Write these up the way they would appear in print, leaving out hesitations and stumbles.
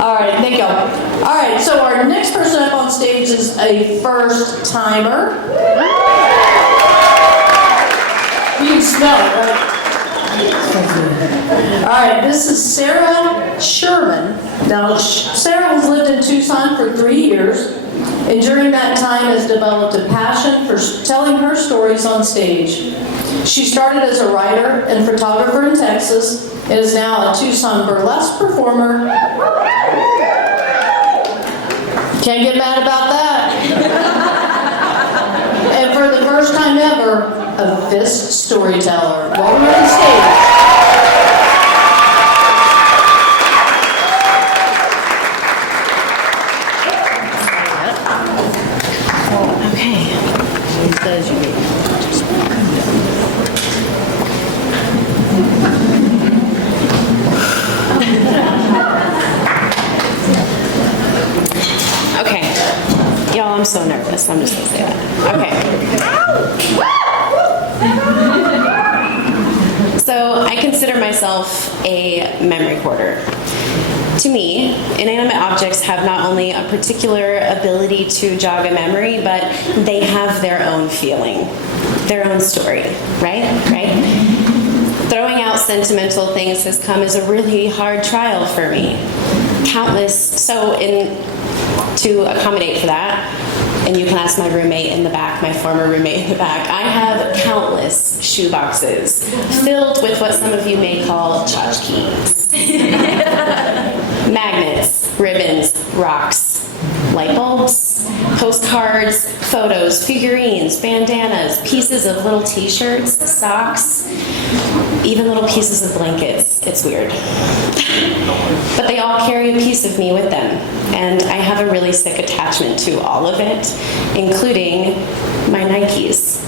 All right, thank you. All right, so our next person up on stage is a first timer. You can smell it, right? All right, this is Sara Sherman. Now, Sara has lived in Tucson for 3 years, and during that time has developed a passion for telling her stories on stage. She started as a writer and photographer in Texas and is now a Tucson burlesque performer. Can't get mad about that. And for the first time ever, a Female Storyteller. Welcome to the stage. Okay. Y'all, I'm so nervous. I'm just going to say that. Okay. So I consider myself a memory hoarder. To me, inanimate objects have not only a particular ability to jog a memory, but they have their own feeling, their own story, right? Throwing out sentimental things has come as a really hard trial for me. To accommodate for that, and you can ask my roommate in the back, my former roommate in the back, I have countless shoe boxes filled with what some of you may call tchotchkes. Magnets, ribbons, rocks, light bulbs, postcards, photos, figurines, bandanas, pieces of little t-shirts, socks, even little pieces of blankets. It's weird. But they all carry a piece of me with them, and I have a really sick attachment to all of it, including my Nikes.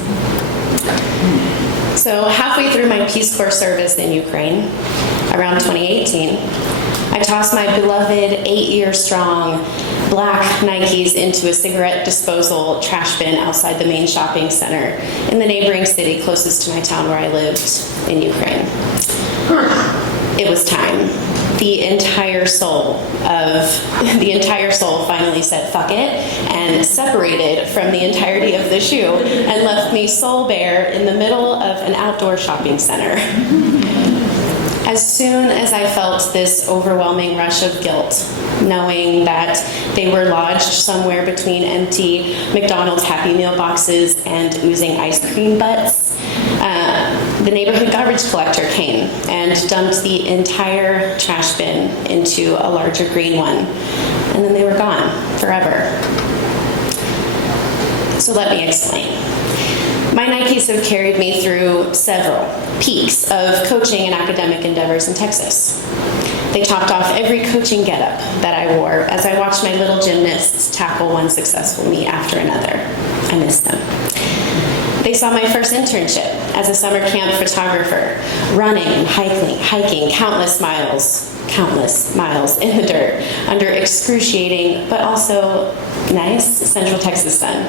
So halfway through my Peace Corps service in Ukraine, around 2018, I tossed my beloved 8-year-strong black Nikes into a cigarette disposal trash bin outside the main shopping center in the neighboring city closest to my town where I lived in Ukraine. It was time. The entire soul finally said fuck it and separated from the entirety of the shoe and left me soul bare in the middle of an outdoor shopping center. As soon as I felt this overwhelming rush of guilt, knowing that they were lodged somewhere between empty McDonald's Happy Meal boxes and oozing ice cream butts, the neighborhood garbage collector came and dumped the entire trash bin into a larger green one, and then they were gone forever. So let me explain. My Nikes have carried me through several peaks of coaching and academic endeavors in Texas. They topped off every coaching getup that I wore as I watched my little gymnasts tackle one successful meet after another. I miss them. They saw my first internship as a summer camp photographer, running and hiking countless miles in the dirt under excruciating but also nice Central Texas sun.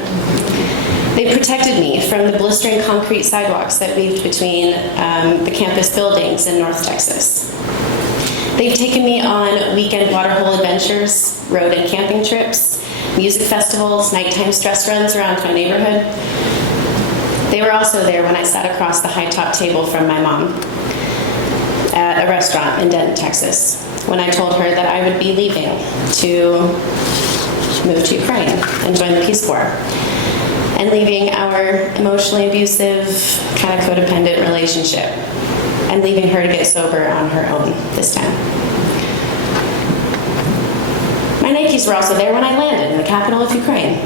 They protected me from the blistering concrete sidewalks that weaved between the campus buildings in North Texas. They've taken me on weekend waterhole adventures, road and camping trips, music festivals, nighttime stress runs around my neighborhood. They were also there when I sat across the high-top table from my mom at a restaurant in Denton, Texas, when I told her that I would be leaving to move to Ukraine and join the Peace Corps, and leaving our emotionally abusive, kind of codependent relationship, and leaving her to get sober on her own this time. My Nikes were also there when I landed in the capital of Ukraine,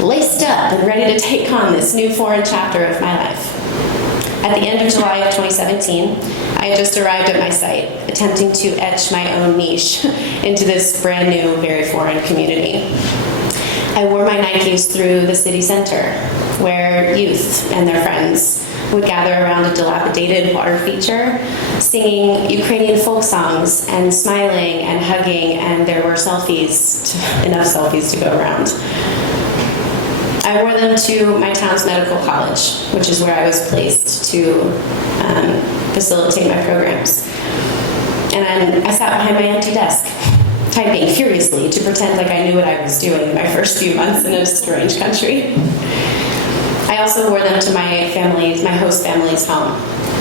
laced up and ready to take on this new foreign chapter of my life. At the end of July of 2017, I had just arrived at my site, attempting to etch my own niche into this brand new, very foreign community. I wore my Nikes through the city center, where youth and their friends would gather around a dilapidated water feature, singing Ukrainian folk songs and smiling and hugging, and there were enough selfies to go around. I wore them to my town's medical college, which is where I was placed to facilitate my programs. And I sat behind my empty desk, typing furiously to pretend like I knew what I was doing in my first few months in a strange country. I also wore them to my host family's home,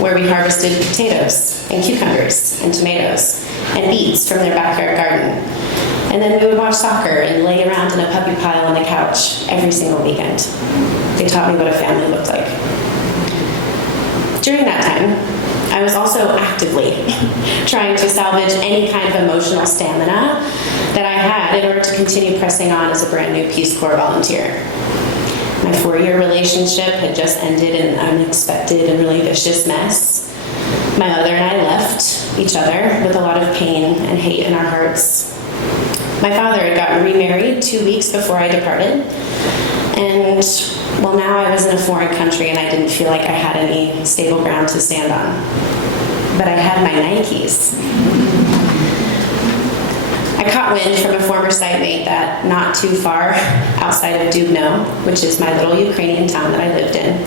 where we harvested potatoes and cucumbers and tomatoes and beets from their backyard garden. And then we would watch soccer and lay around in a puppy pile on the couch every single weekend. They taught me what a family looked like. During that time, I was also actively trying to salvage any kind of emotional stamina that I had in order to continue pressing on as a brand new Peace Corps volunteer. My 4-year relationship had just ended in an unexpected and really vicious mess. My mother and I left each other with a lot of pain and hate in our hearts. My father had gotten remarried 2 weeks before I departed, and well, now I was in a foreign country and I didn't feel like I had any stable ground to stand on. But I had my Nikes. I caught wind from a former site-mate that not too far outside of Dubno, which is my little Ukrainian town that I lived in,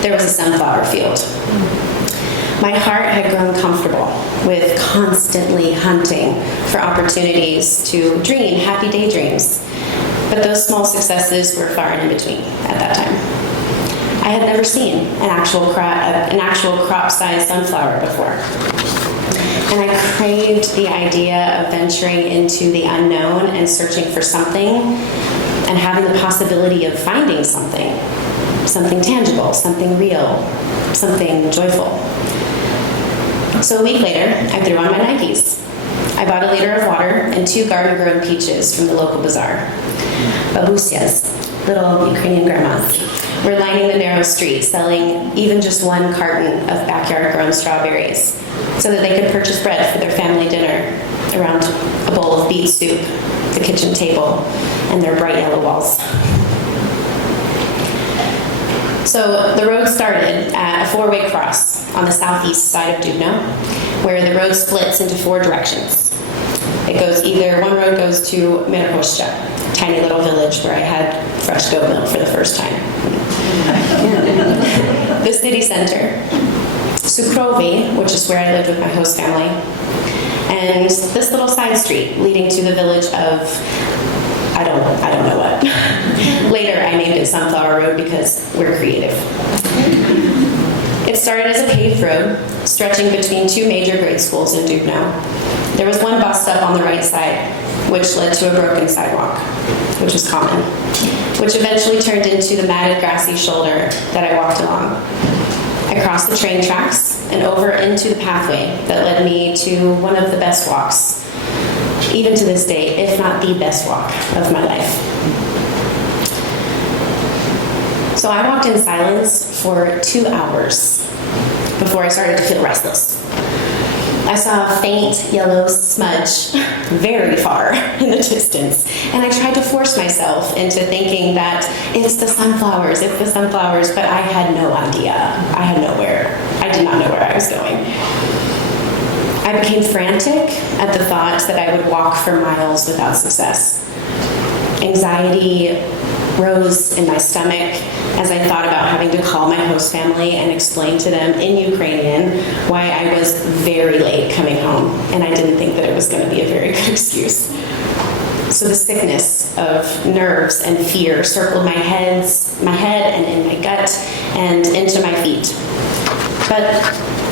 there was a sunflower field. My heart had grown comfortable with constantly hunting for opportunities to dream happy daydreams, but those small successes were far and in between at that time. I had never seen an actual crop-sized sunflower before. And I craved the idea of venturing into the unknown and searching for something and having the possibility of finding something tangible, something real, something joyful. So a week later, I threw on my Nikes. I bought a liter of water and 2 garden-grown peaches from the local bazaar. Babusias, little Ukrainian grandmas, were lining the narrow street selling even just 1 carton of backyard-grown strawberries so that they could purchase bread for their family dinner around a bowl of beet soup, the kitchen table, and their bright yellow walls. So the road started at a 4-way cross on the southeast side of Dubno, where the road splits into 4 directions. One road goes to Mirakoshcha, a tiny little village where I had fresh goat milk for the first time. The city center, Sukrovi, which is where I lived with my host family, and this little side street leading to the village of I don't know what. Later, I named it Sunflower Road because we're creative. It started as a paved road, stretching between 2 major grade schools in Dubno. There was 1 bus stop on the right side, which led to a broken sidewalk, which was common, which eventually turned into the matted grassy shoulder that I walked along. I crossed the train tracks and over into the pathway that led me to one of the best walks, even to this day, if not the best walk of my life. So I walked in silence for 2 hours before I started to feel restless. I saw a faint yellow smudge very far in the distance, and I tried to force myself into thinking that it's the sunflowers, but I had no idea. I did not know where I was going. I became frantic at the thought that I would walk for miles without success. Anxiety rose in my stomach as I thought about having to call my host family and explain to them in Ukrainian why I was very late coming home, and I didn't think that it was going to be a very good excuse. So the sickness of nerves and fear circled my head and in my gut and into my feet. But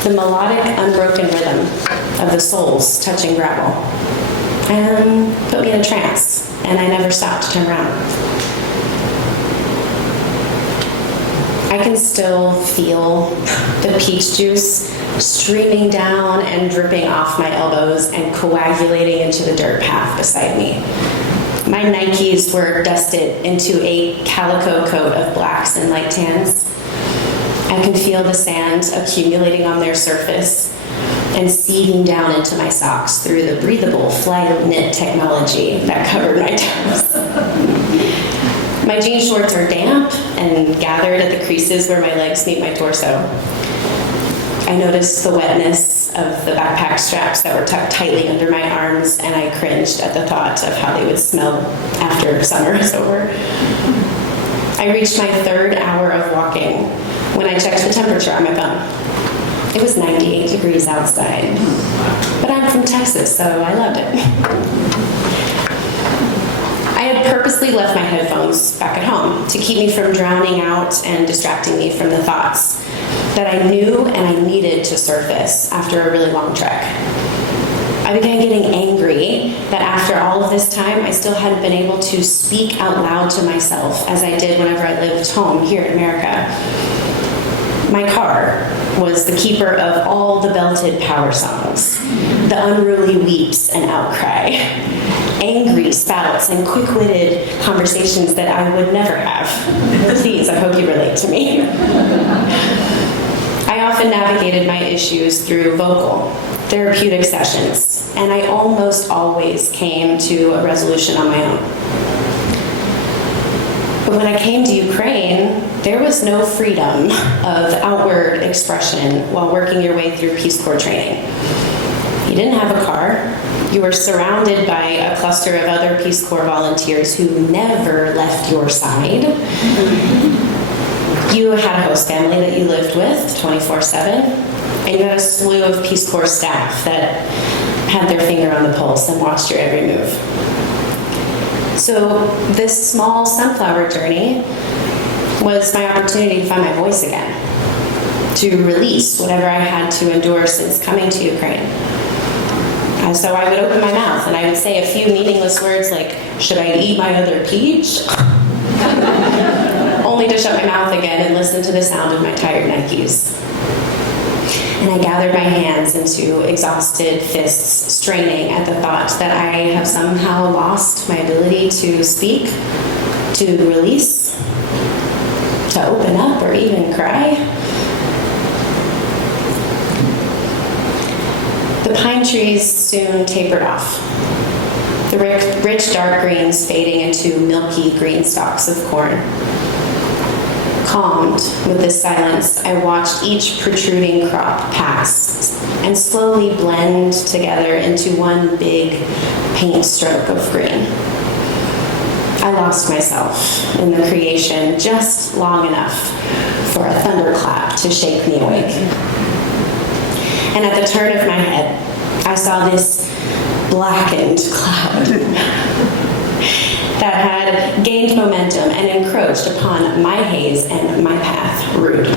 the melodic, unbroken rhythm of the soles touching gravel put me in a trance, and I never stopped to turn around. I can still feel the peach juice streaming down and dripping off my elbows and coagulating into the dirt path beside me. My Nikes were dusted into a calico coat of blacks and light tans. I can feel the sand accumulating on their surface and seeping down into my socks through the breathable fly knit technology that covered my toes. My jean shorts are damp and gathered at the creases where my legs meet my torso. I noticed the wetness of the backpack straps that were tucked tightly under my arms, and I cringed at the thought of how they would smell after summer is over. I reached my 3rd hour of walking when I checked the temperature on my phone. It was 98 degrees outside, but I'm from Texas, so I loved it. I had purposely left my headphones back at home to keep me from drowning out and distracting me from the thoughts that I knew and I needed to surface after a really long trek. I began getting angry that after all of this time, I still hadn't been able to speak out loud to myself as I did whenever I lived home here in America. My car was the keeper of all the belted power songs, the unruly weeps and outcry, angry spouts and quick-witted conversations that I would never have. Please, I hope you relate to me. I often navigated my issues through vocal, therapeutic sessions, and I almost always came to a resolution on my own. But when I came to Ukraine, there was no freedom of outward expression while working your way through Peace Corps training. You didn't have a car. You were surrounded by a cluster of other Peace Corps volunteers who never left your side. You had a host family that you lived with 24/7, and you had a slew of Peace Corps staff that had their finger on the pulse and watched your every move. So this small sunflower journey was my opportunity to find my voice again, to release whatever I had to endure since coming to Ukraine. So I would open my mouth and I would say a few meaningless words like, "Should I eat my other peach?" Only to shut my mouth again and listen to the sound of my tired Nikes. And I gathered my hands into exhausted fists, straining at the thought that I have somehow lost my ability to speak, to release, to open up or even cry. The pine trees soon tapered off, the rich dark greens fading into milky green stalks of corn. Calmed with this silence, I watched each protruding crop pass and slowly blend together into one big paint stroke of green. I lost myself in the creation just long enough for a thunderclap to shake me awake. And at the turn of my head, I saw this blackened cloud that had gained momentum and encroached upon my haze and my path rude.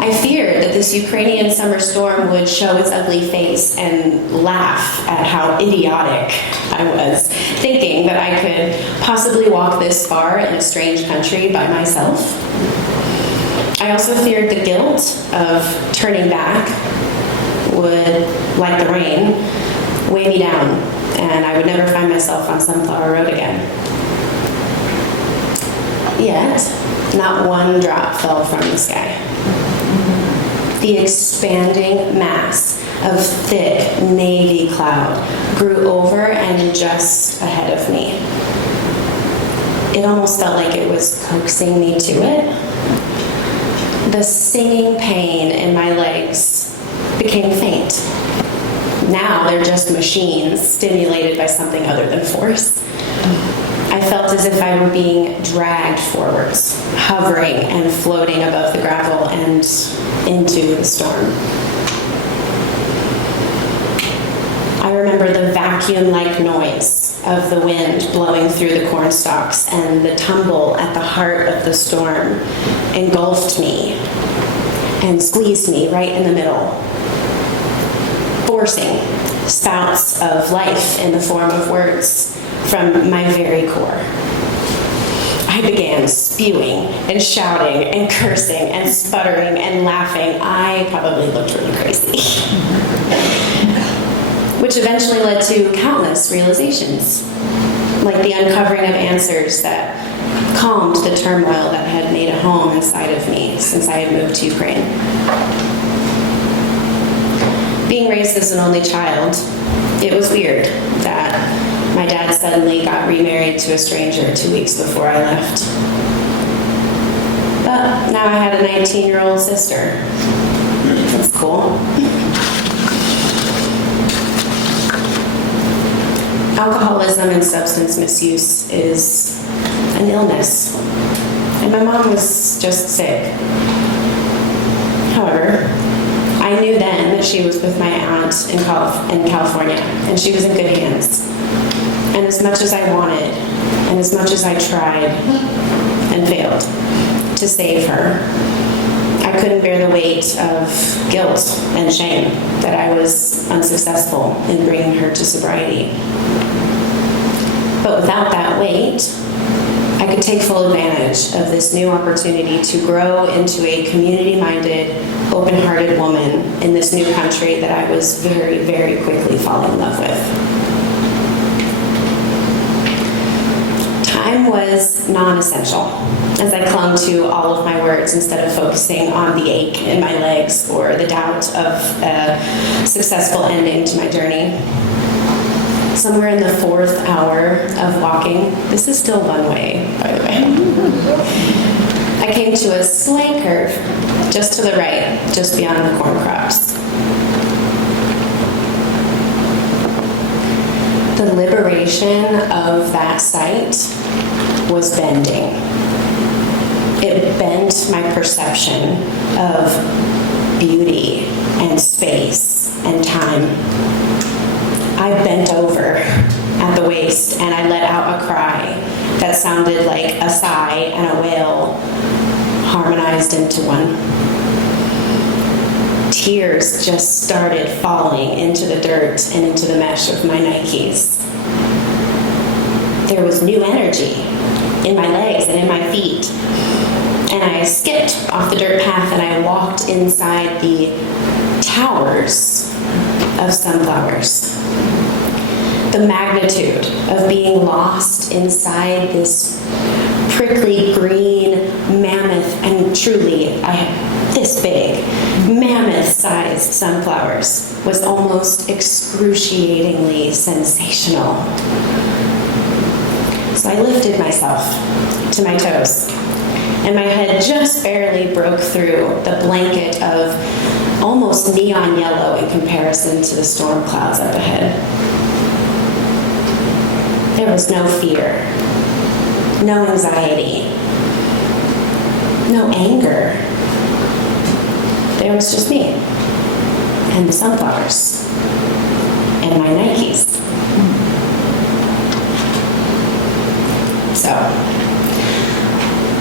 I feared that this Ukrainian summer storm would show its ugly face and laugh at how idiotic I was, thinking that I could possibly walk this far in a strange country by myself. I also feared the guilt of turning back would, like the rain, weigh me down, and I would never find myself on Sunflower Road again. Yet, not one drop fell from the sky. The expanding mass of thick navy cloud grew over and just ahead of me. It almost felt like it was coaxing me to it. The stinging pain in my legs became faint. Now they're just machines stimulated by something other than force. I felt as if I were being dragged forwards, hovering and floating above the gravel and into the storm. I remember the vacuum-like noise of the wind blowing through the corn stalks, and the tumble at the heart of the storm engulfed me and squeezed me right in the middle, forcing spouts of life in the form of words from my very core. I began spewing and shouting and cursing and sputtering and laughing. I probably looked really crazy. Which eventually led to countless realizations, like the uncovering of answers that calmed the turmoil that had made a home inside of me since I had moved to Ukraine. Being raised as an only child, it was weird that my dad suddenly got remarried to a stranger 2 weeks before I left. But now I had a 19-year-old sister. That's cool. Alcoholism and substance misuse is an illness, and my mom was just sick. However, I knew then that she was with my aunt in California, and she was in good hands. And as much as I wanted, and as much as I tried and failed to save her, I couldn't bear the weight of guilt and shame that I was unsuccessful in bringing her to sobriety. But without that weight, I could take full advantage of this new opportunity to grow into a community-minded, open-hearted woman in this new country that I was very, very quickly falling in love with. Time was non-essential as I clung to all of my words instead of focusing on the ache in my legs or the doubt of a successful ending to my journey. Somewhere in the 4th hour of walking, this is still one way, by the way, I came to a slight curve just to the right, just beyond the corn crops. The liberation of that sight was bending. It bent my perception of beauty and space and time. I bent over at the waist and I let out a cry that sounded like a sigh and a wail harmonized into one. Tears just started falling into the dirt and into the mesh of my Nikes. There was new energy in my legs and in my feet. And I skipped off the dirt path and I walked inside the towers of sunflowers. The magnitude of being lost inside this prickly green mammoth, and truly, I have this big, mammoth-sized sunflowers was almost excruciatingly sensational. So I lifted myself to my toes, and my head just barely broke through the blanket of almost neon yellow in comparison to the storm clouds up ahead. There was no fear, no anxiety, no anger. There was just me and the sunflowers and my Nikes. So,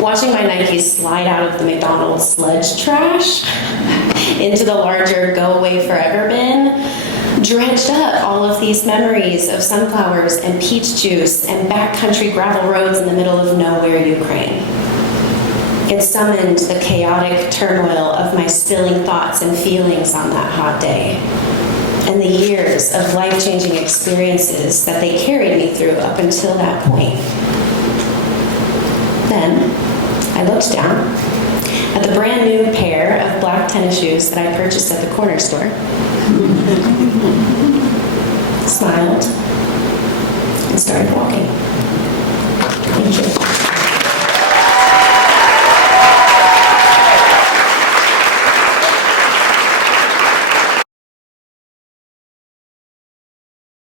watching my Nikes slide out of the McDonald's sludge trash into the larger go away forever bin dredged up all of these memories of sunflowers and peach juice and backcountry gravel roads in the middle of nowhere Ukraine. It summoned the chaotic turmoil of my spilling thoughts and feelings on that hot day, and the years of life-changing experiences that they carried me through up until that point. Then, I looked down at the brand new pair of black tennis shoes that I purchased at the corner store, smiled, and started walking. Thank you.